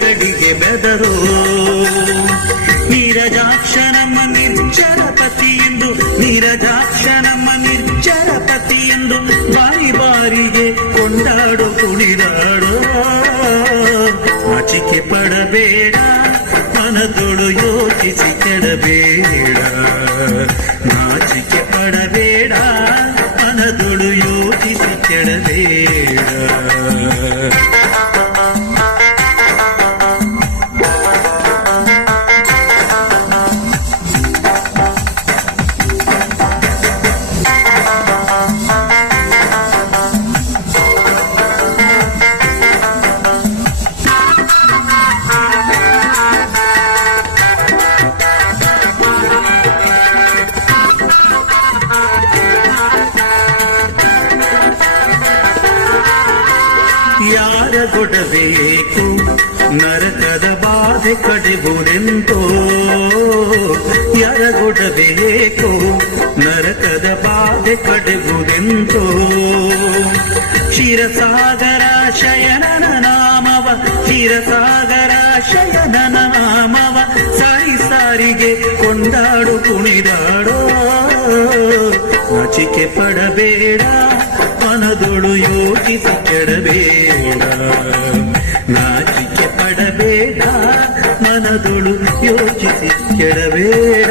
ಗಡಿಗೆ ಬೆದರು ನೀರಜಾಕ್ಷ ನಮ್ಮ ನಿರ್ಜರ ಪತಿಯೆಂದು ನೀರಜಾಕ್ಷ ನಮ್ಮ ನಿರ್ಜರ ಪತಿಯೆಂದು ಬಾರಿ ಬಾರಿಗೆ ಕೊಂಡಾಡು ಕುಣಿದಾಡೋ ನಾಚಿಕೆ ಪಡಬೇಡ ಮನದೊಳು ಯೋಚಿಸಿ ಕೆಡಬೇಡ ನಾಚಿಕೆ ಪಡಬೇಡ ಮನದೊಳು ಯೋಚಿಸಿ ಕೆಡಬೇಡ ಯಾರ ಕೊಡಬೇಕು ನರಕದ ಬಾಧೆ ಕಡೆಗುರೆಂತೋ ಯಾರ ಕೊಡಬೇಕು ನರಕದ ಬಾಧೆ ಕಡೆಗುರೆಂತೋ ಕ್ಷೀರಸಾಗರ ಶಯನನ ನಾಮವ ಕ್ಷೀರಸಾಗರ ಶಯನನ ನಾಮವ ಸಾರಿ ಸಾರಿಗೆ ಕೊಂಡಾಡು ಕುಣಿದಾಡೋ ನಾಚಿಕೆ ಪಡಬೇಡ ಮನದೊಳು ಯೋಚಿಸಿ ಕೆಡಬೇಡ ನಾಚಿಕೆ ಪಡಬೇಡ ಮನದೊಳು ಯೋಚಿಸಿ ಕೆಡಬೇಡ